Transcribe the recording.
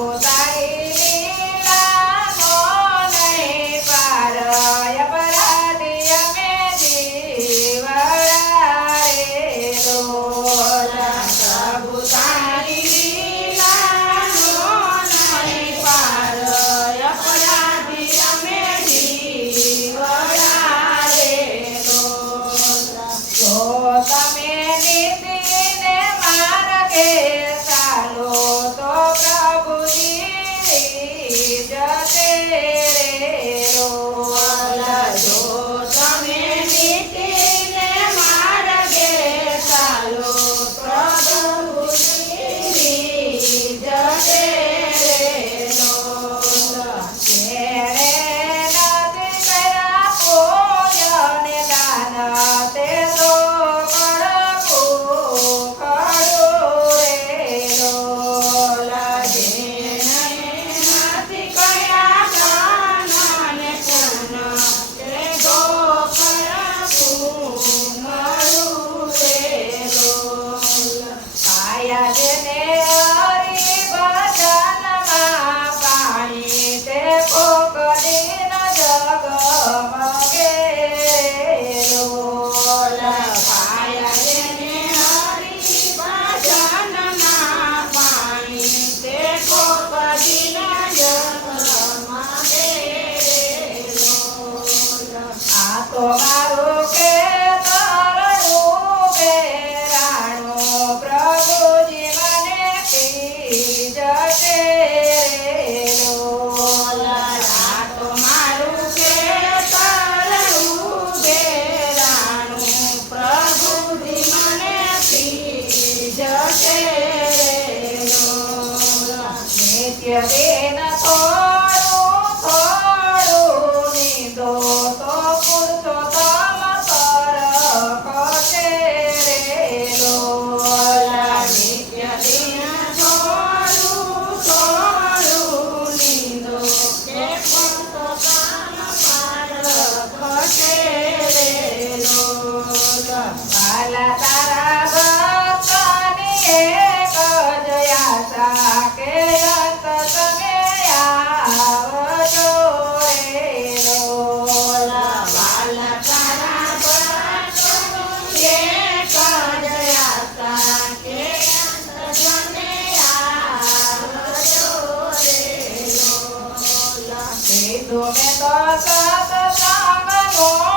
Bogotá. जाते Oh.